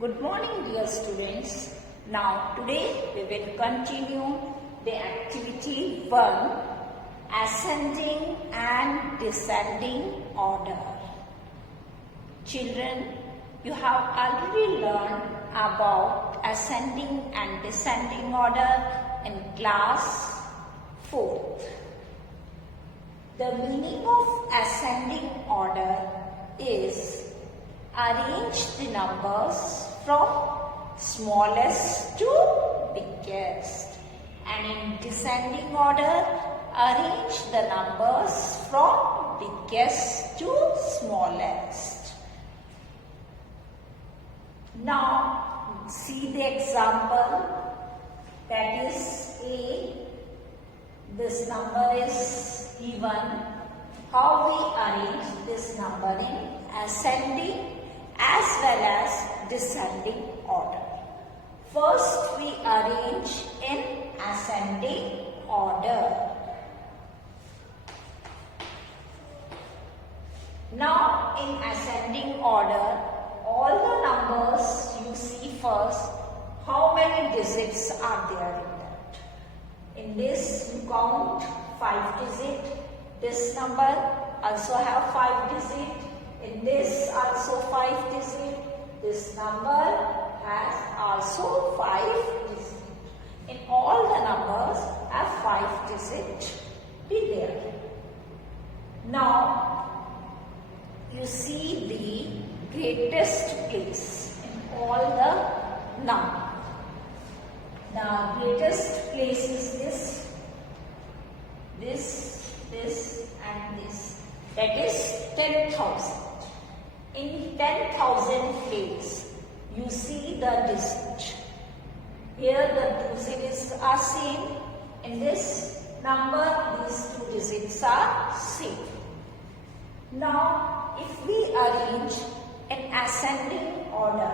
Good morning, dear students. Now today we will continue the activity 1, ascending and descending order. Children, you have already learned about ascending and descending order in class 4th. The meaning of ascending order is arrange the numbers from smallest to biggest, and in descending order arrange the numbers from biggest to smallest. Now see the example, that is A. This number is given. How we arrange this number in ascending as well as descending order. First we arrange in ascending order. Now in ascending order, all the numbers you see first, how many digits are there in that. In this you count 5 digits. This number also have 5 digits. In this also 5 digits. This number has also 5 digits. In all the numbers have 5 digits be there. Now you see the greatest place in all the numbers. The greatest place is this and this. That is 10,000. In 10,000 place, you see the digit. Here the 2 digits are same. In this number, these 2 digits are same. Now, if we arrange in ascending order,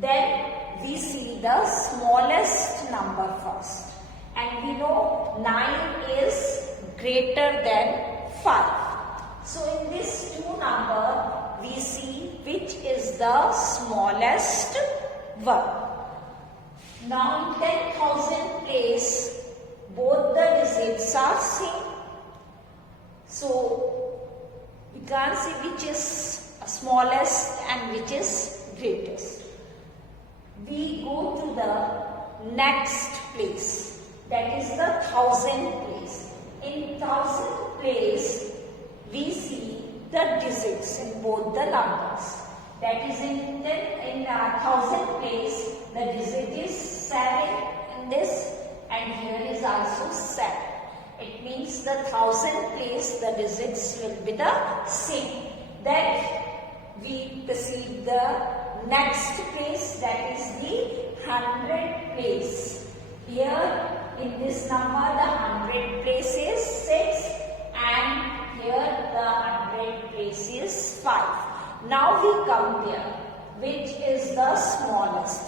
then we see the smallest number first. And we know 9 is greater than 5. So in this 2 number, we see which is the smallest one. Now in 10,000 place, both the digits are same. So we can't see which is smallest and which is greatest. We go to the next place, that is the 1,000 place. In 1,000 place, we see the digits in both the numbers. That is in 1,000 place, the digit is 7 in this, and here is also 7. It means the 1,000 place, the digits will be the same. Then we proceed the next place, that is the 100 place. Here in this number, the 100 place is 6, and here the 100 place is 5. Now we compare which is the smallest.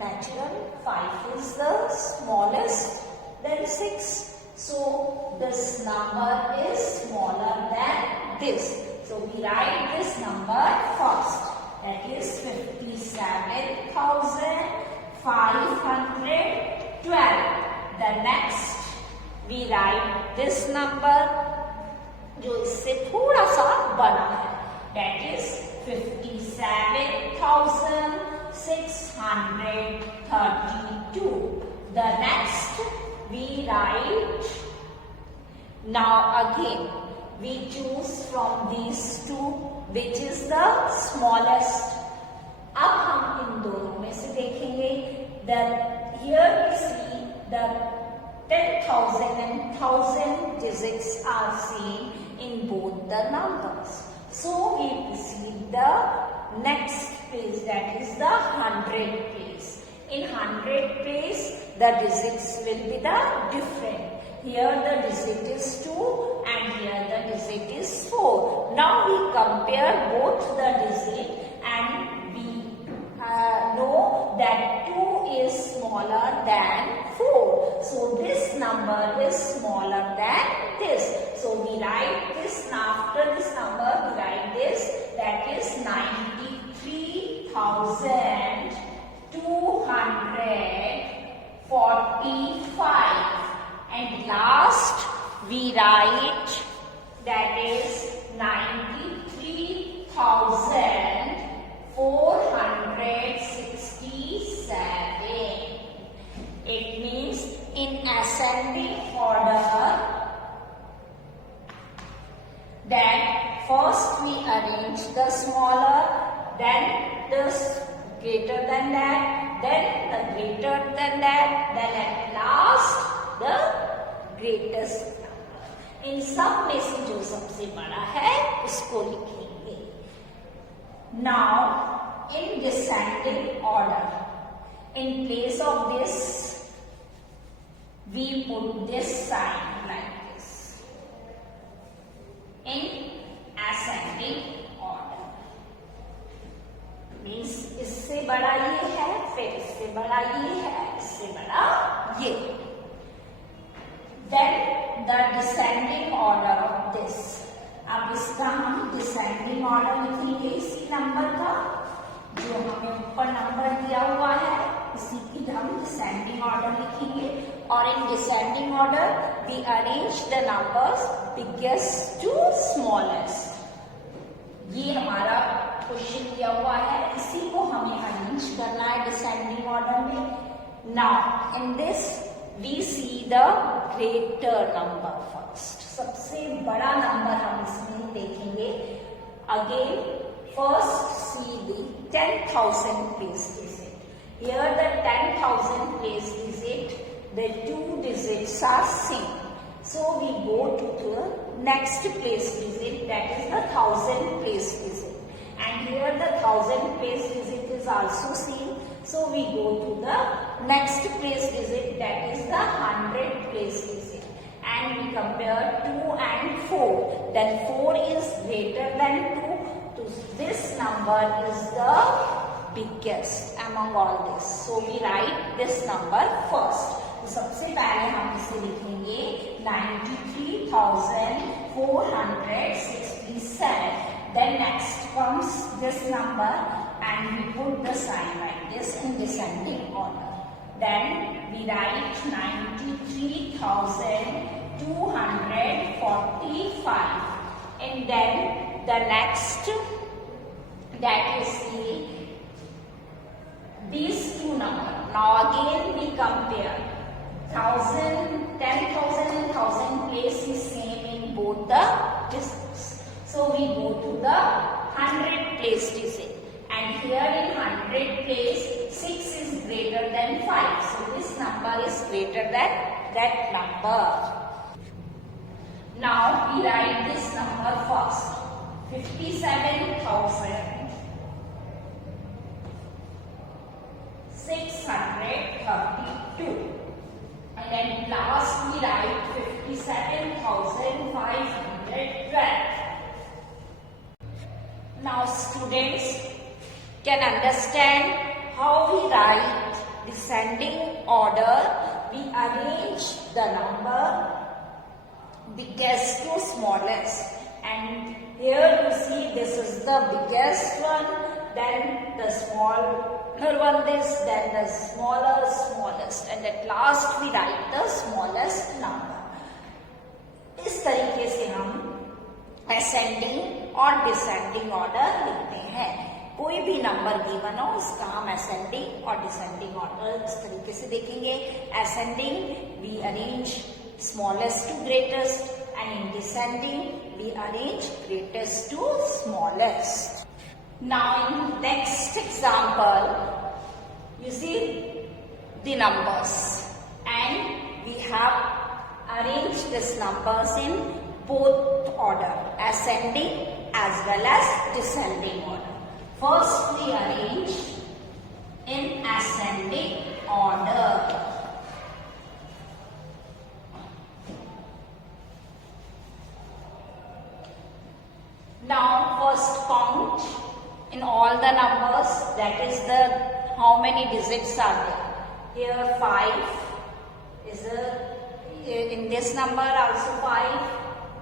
Naturally 5 is the smallest, then 6. So this number is smaller than this. So we write this number first. That is 57,512. The next we write this number जो इससे थोड़ा सा बड़ा है, that is 57,632. The next we write. Now again we choose from these 2 which is the smallest. अब हम इन दोनों में से देखेंगे. That here we see the 10,000 and 1,000 digits are same in both the numbers. So we proceed the next place, that is the 100 place. In 100 place, the digits will be the different. Here the digit is 2 and here the digit is 4. Now we compare both the digit and we know that 2 is smaller than 4. So this number is smaller than this. So we write this, after this number we write this, that is 94. 23,245, and last we write that is 93,467. It means in ascending order, that first we arrange the smaller, then the greater than that, then the greater than that, then at last the greatest number. इन सब में से जो सबसे बड़ा है उसको लिखेंगे. Now in descending order, in place of this we put this sign like this. In ascending order means इससे बड़ा ये है, फिर इससे बड़ा ये है, इससे बड़ा ये. Then the descending order of this. अब इसका हम descending order लिखेंगे इसी नंबर का, जो हमें ऊपर नंबर दिया हुआ है इसी की हम descending order लिखेंगे. और in descending order we arrange the numbers biggest to smallest. ये हमारा क्वेश्चन दिया हुआ है, इसी को हमें अरेंज करना है descending order में. Now in this we see the greater number first. सबसे बड़ा नंबर हम इसमें देखेंगे. Again first see the 10,000 place digit. Here the 10,000 place digit, the two digits are same. So we go to the next place digit, that is the 1,000 place digit. And here the 1,000 place digit is also same. So we go to the next place digit, that is the 100 place digit. And we compare 2 and 4. Then 4 is greater than 2. So this number is the biggest among all this. So we write this number first. तो सबसे पहले हम इसे लिखेंगे 93,467. Then next comes this number and we put the sign like this in descending order. Then we write 93,245, and then the next, that is these two numbers. Now again we compare 1,000, 10,000 and 1,000 place is same in both the digits. So we go to the 100 place digit. And here in 100 place, 6 is greater than 5. So this number is greater than that number. Now we write this number first. 57,632. And then last we write 57,512. Now students can understand how we write descending order. We arrange the number biggest to smallest, and here you see this is the biggest one, then the smaller one this, then the smallest, and at last we write the smallest number. इस तरीके से हम ascending और descending order लिखते हैं. कोई भी number given हो उसका हम ascending और descending order इस तरीके से देखेंगे. Ascending we arrange smallest to greatest, and in descending we arrange greatest to smallest. Now in next example you see the numbers, and we have arranged these numbers in both order, ascending as well as descending order. First we arrange in ascending order. Now first count in all the numbers, that is the how many digits are there. Here 5 is in this number also 5.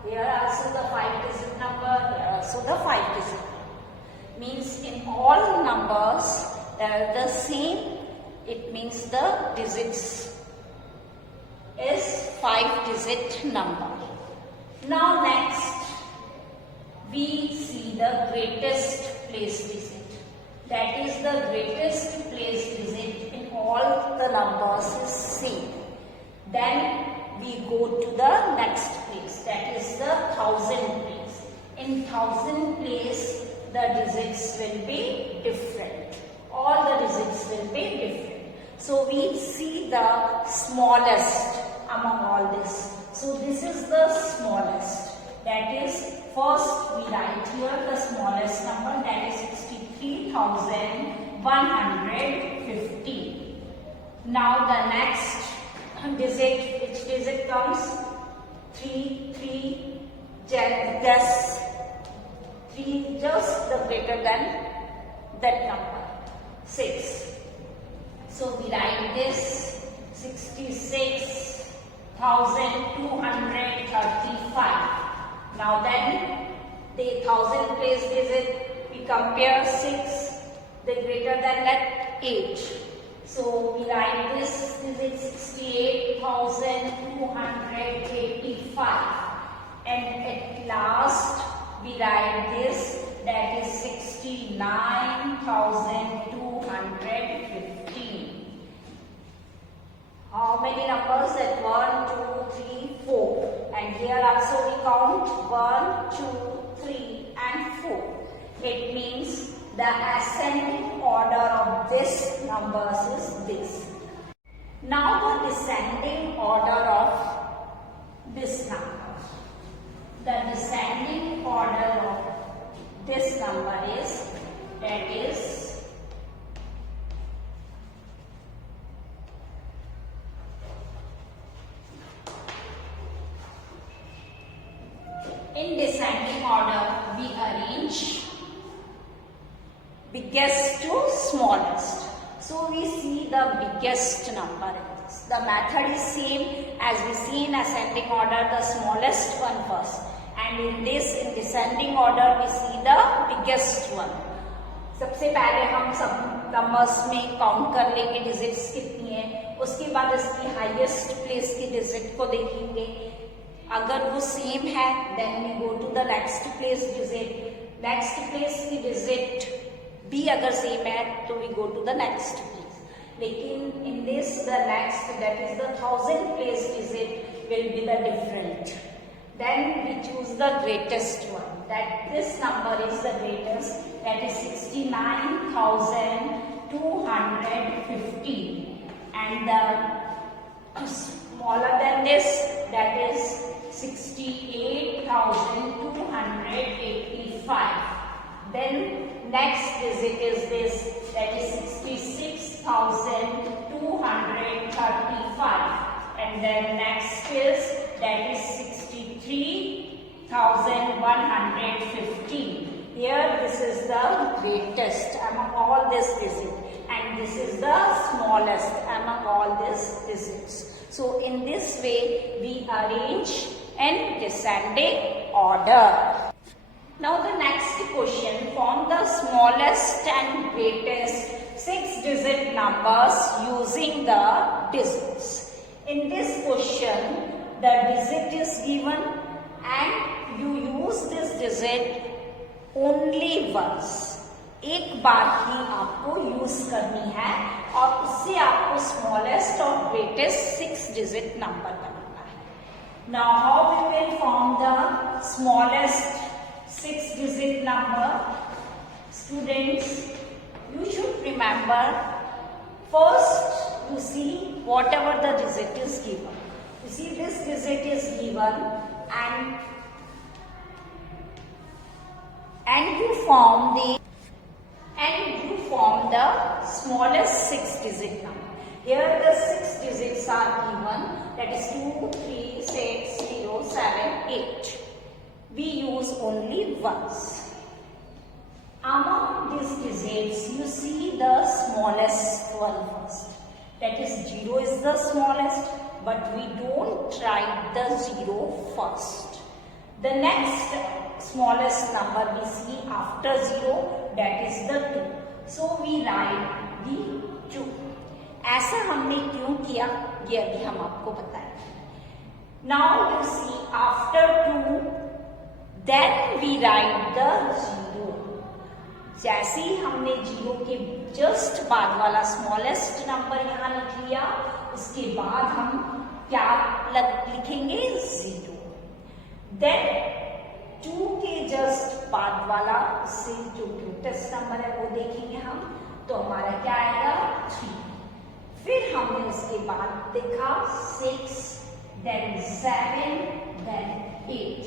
Here also the 5 digit number. Here also the 5 digit number. means in all numbers that are the same, it means the digits is 5-digit number. Now next we see the greatest place digit. That is the greatest place digit in all the numbers is same. Then we go to the next place, that is the 1000 place. In 1000 place the digits will be different. All the digits will be different. So we see the smallest among all this. So this is the smallest. That is, first we write here the smallest number, that is 63,150. Now the next digit, which digit comes? 3, just the greater than that number, 6. So we write this 66,235. Now then the 1000 place digit, we compare 6, the greater than that 8. So we write this digit 68,285, and at last we write this, that is 69,215. How many numbers? At 1, 2, 3, 4. And here also we count 1, 2, 3 and 4. It means the ascending order of this numbers is this. Now the descending order of this number. The descending order of this number is, that is in descending order we arrange biggest to smallest. So we see the biggest number in this. The method is same as we see in ascending order, the smallest one first. And in this, in descending order, we see the biggest one. सबसे पहले हम सब numbers में count कर लेंगे digits कितनी है, उसके बाद इसकी हाईएस्ट प्लेस की डिजिट को देखेंगे. अगर वो सेम है then we go to the next place digit. Next place की डिजिट भी अगर सेम है तो we go to the next place. लेकिन in this the next, that is the 1000 place digit will be the different. Then we choose the greatest one. That this number is the greatest. That is 69,215. And the smaller than this, that is 68,285. Then next digit is this. That is 66,235. And then next is, that is 63,115. Here this is the greatest among all these digits, and this is the smallest among all these digits. So in this way we arrange in descending order. Now the next question, form the smallest and greatest 6-digit numbers using the digits. In this question, the digit is given and you use this digit only once. एक बार ही आपको use करनी है और उससे आपको smallest और greatest 6-digit number बनाना है. Now how we will form the smallest 6-digit number? Students, you should remember, first you see whatever the digit is given. You see this digit is given and you form the smallest 6-digit number. Here the 6 digits are given, that is 2, 3, 6, 0, 7, 8. We use only once. Among these digits, you see the smallest one first. That is 0 is the smallest, but we don't write the 0 first. The next smallest number we see after 0, that is the 2. So we write the 2. ऐसा हमने क्यों किया ये अभी हम आपको बताएंगे. Now you see after 2 then we write the 0. जैसे ही हमने 0 के जस्ट बाद वाला स्मॉलेस्ट नंबर यहाँ लिख लिया, उसके बाद हम क्या लिखेंगे 0. देन 2 के जस्ट बाद वाला से जो ग्रेटेस्ट नंबर है वो देखेंगे हम, तो हमारा क्या आएगा 3. फिर हमने उसके बाद देखा 6, then 7, then 8.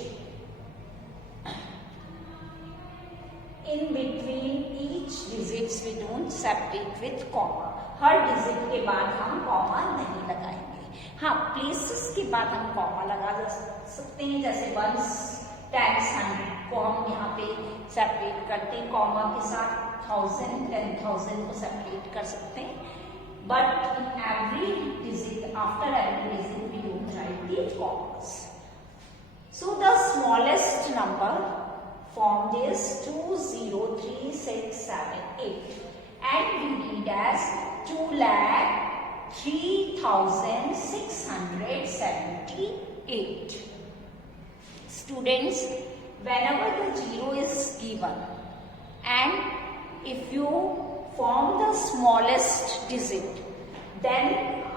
In between each digits we don't separate with comma. Her digit के बाद हम कॉमा नहीं लगाएंगे. हाँ, प्लेसेस के बाद हम कॉमा लगा सकते हैं, जैसे 1s, 10s, 100 को हम यहाँ पे सेपरेट करते हैं कॉमा के साथ. 1000, 10,000 को सेपरेट कर सकते हैं. But in every digit, after every digit we don't write the commas. So the smallest number formed is 2, 0, 3, 6, 7, 8 and we read as 2,03,678. Students, whenever the 0 is given and if you form the smallest digit, then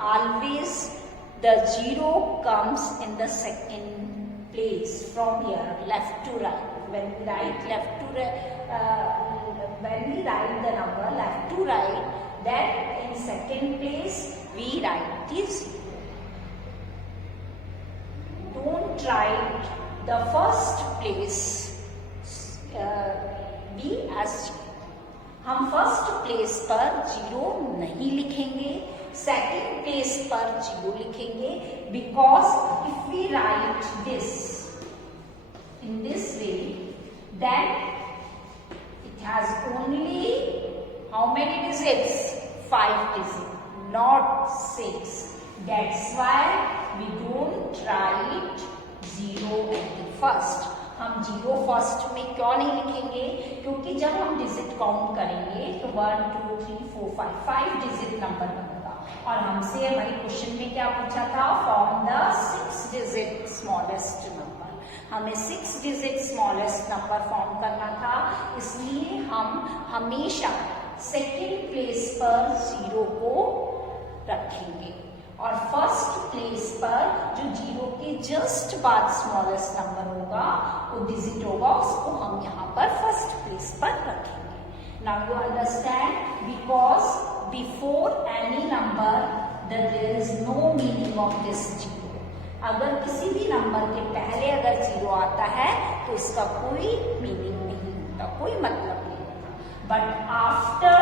always the 0 comes in the second place from here, left to right. When we write when we write the number left to right, then in second place we write the 0. Don't write the first place be as 0. हम first place पर 0 नहीं लिखेंगे, second place पर 0 लिखेंगे, because if we write this in this way, then it has only how many digits? 5 digits, not 6. That's why we don't write 0 at the first. हम 0 first में क्यों नहीं लिखेंगे? क्योंकि जब हम डिजिट काउंट करेंगे तो 1, 2, 3, 4, 5 डिजिट नंबर बनेगा. और हमसे हमारे क्वेश्चन में क्या पूछा था? Form the 6 digit smallest number. हमें 6 डिजिट स्मॉलेस्ट नंबर फॉर्म करना था, इसलिए हम हमेशा सेकेंड प्लेस पर 0 को रखेंगे और फर्स्ट प्लेस पर जो 0 के जस्ट बाद स्मॉलेस्ट नंबर होगा, वो डिजिट होगा, उसको हम यहाँ पर फर्स्ट प्लेस पर रखेंगे. Now you understand, because before any number there is no meaning of this 0. अगर किसी भी नंबर के पहले अगर 0 आता है तो इसका कोई मीनिंग नहीं होता, कोई मतलब नहीं होता. But after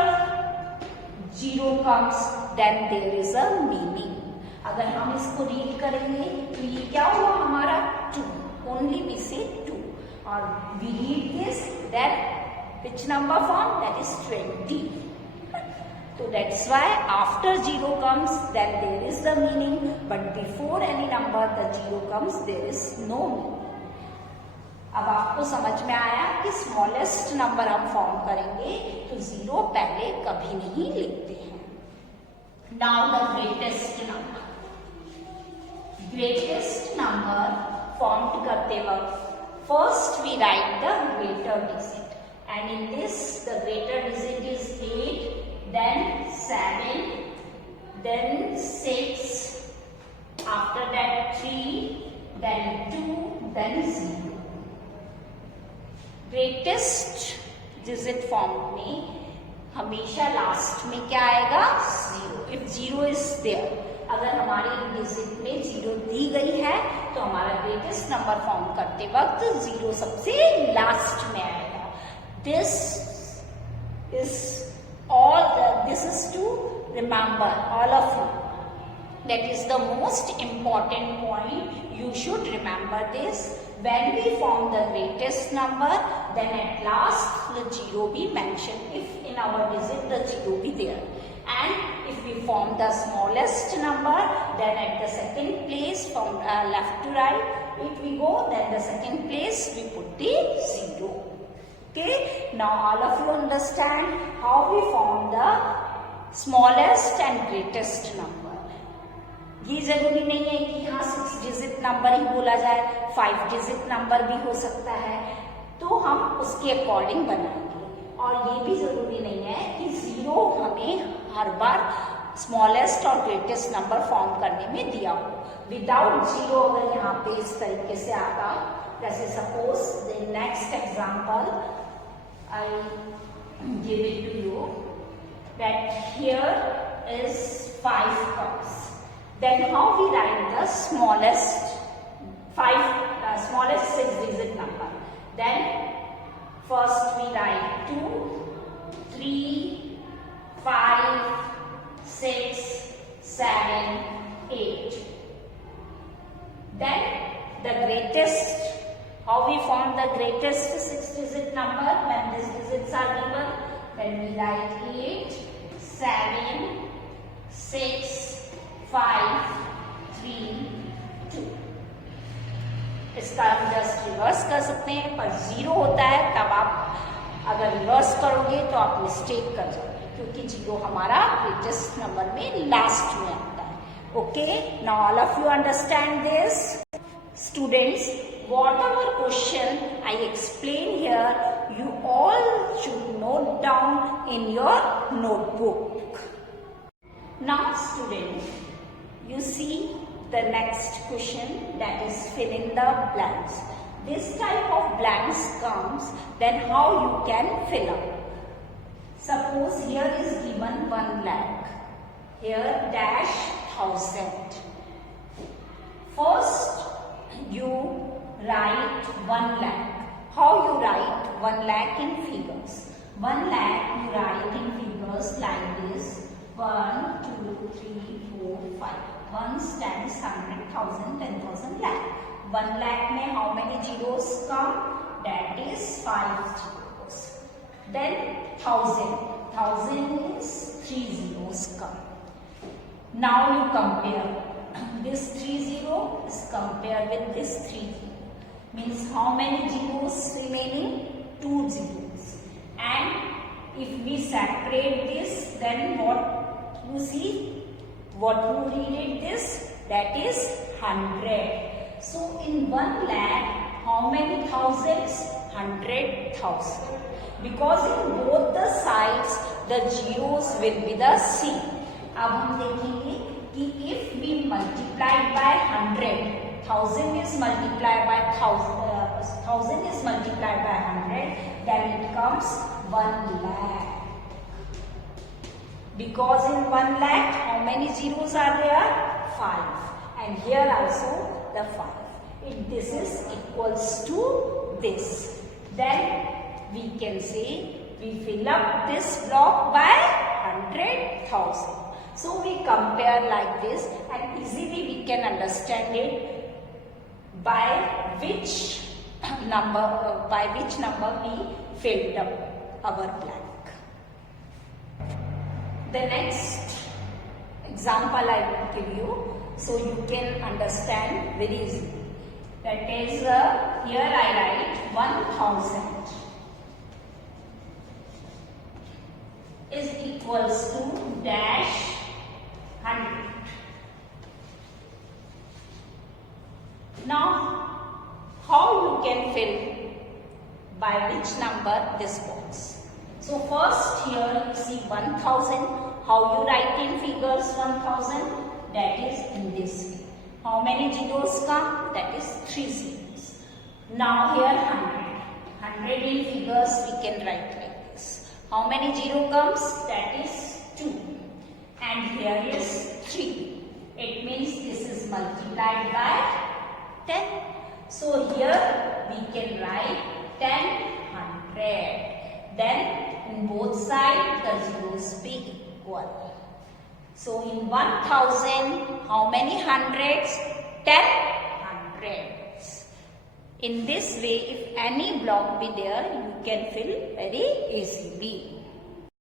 0 comes then there is a meaning. अगर हम इसको रीड करेंगे तो ये क्या हुआ हमारा 2, ओनली वी से 2. और we read this that which number form, that is 20. So that's why after 0 comes then there is the meaning, but before any number the 0 comes there is no meaning. अब आपको समझ में आया कि smallest number हम form करेंगे तो 0 पहले कभी नहीं लिखते हैं. Now the greatest number. Greatest number form करते वक्त first we write the greater digit and in this the greater digit is 8, then 7, then 6, after that 3, then 2, then 0. Greatest digit form में हमेशा लास्ट में क्या आएगा? 0. इफ 0 इज देयर, अगर हमारी digit में 0 दी गई है तो हमारा ग्रेटेस्ट नंबर फॉर्म करते वक्त 0 सबसे लास्ट में आएगा. This is to remember, all of you. That is the most important point. You should remember this. When we form the greatest number, then at last the 0 be mentioned. If in our digit the 0 be there. And if we form the smallest number, then at the second place from left to right, if we go, then the second place we put the 0. Okay, now all of you understand how we form the smallest and greatest number. ये जरूरी नहीं है कि यहाँ 6 digit number ही बोला जाए, 5 digit number भी हो सकता है, तो हम उसके अकॉर्डिंग बनाएंगे। और ये भी जरूरी नहीं है कि 0 हमें हर बार स्मॉलेस्ट और ग्रेटेस्ट नंबर फॉर्म करने में दिया हो। विदाउट 0 अगर यहाँ पे इस तरीके से आता, जैसे suppose the next example I give it to you, that here is 5 cups, then how we write the smallest 6-digit number? Then first we write 2, 3, 5, 6, 7, 8. Then the greatest, how we form the greatest 6-digit number when these digits are given? Then we write 8, 7, 6, 5, 3, 2. इसका हम just reverse कर सकते हैं, पर 0 होता है तब आप अगर रिवर्स करोगे तो आप मिस्टेक कर जाओगे, क्योंकि 0 हमारा ग्रेटेस्ट नंबर में लास्ट में आता है. Okay, now all of you understand this. Students, whatever question I explain here, you all should note down in your notebook. Now students, you see the next question, that is fill in the blanks. This type of blanks comes, then how you can fill up. Suppose here is given 1 lakh, here dash 1000. First you write 1 lakh. How you write 1 lakh in figures? 1 lakh you write in figures like this: 1, 2, 3, 4, 5. 1 stands 100, 1000, 10,000, lakh. 1 lakh में how many zeros come? That is 5 zeros. Then 1000. 1000 is 3 zeros come. Now you compare. This 3 zero is compared with this 3 zero. Means how many zeros remaining? 2 zeros. And if we separate this, then what you see? What you read this? That is 100. So in 1 lakh, how many thousands? 100,000. Because in both the sides, the zeros will be the same. अब हम देखेंगे कि if we multiply by 100, 1000 is multiplied by 1000 is multiplied by 100, then it comes 1 lakh. Because in 1 lakh, how many zeros are there? 5. And here also the 5. This is equals to this. Then we can say we fill up this block by 100,000. So we compare like this, and easily we can understand it by which number we filled up our blank. The next example I will give you, so you can understand very easily. That is, here I write 1000 is equals to dash 100. Now, how you can fill by which number this box? So first here you see 1000. How you write in figures 1000? That is in this way. How many zeros come? That is 3 zeros. Now here 100. 100 in figures we can write like this. How many zero comes? That is 2. And here is 3. It means this is multiplied by 10. So here we can write 10, 100. Then in both sides the zeros be equal. So in 1000, how many hundreds? 10 hundreds. In this way, if any block be there, you can fill very easily.